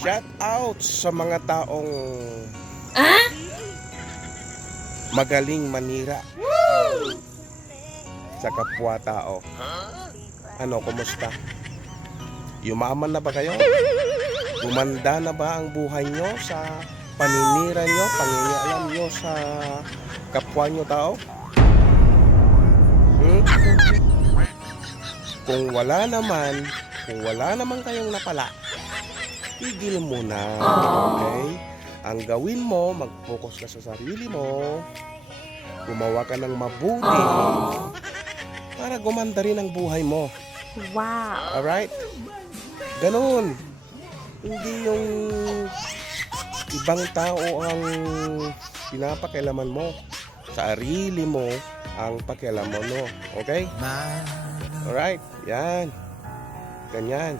Shout out sa mga taong magaling manira sa kapwa-tao. Ano, kumusta? Yumaman na ba kayo? Gumanda na ba ang buhay nyo sa paninira nyo, pangingialam nyo sa kapwa nyo tao? Kung wala naman kayong napala, tigil mo na, okay? Ang gawin mo, mag-focus ka sa sarili mo, gumawa ka ng mabuti para gumanda rin ang buhay mo. Wow. Alright? Ganun. Hindi yung ibang tao ang pinapakialaman mo. Sarili mo ang pakialaman mo. Okay? Alright? Yan. Ganyan.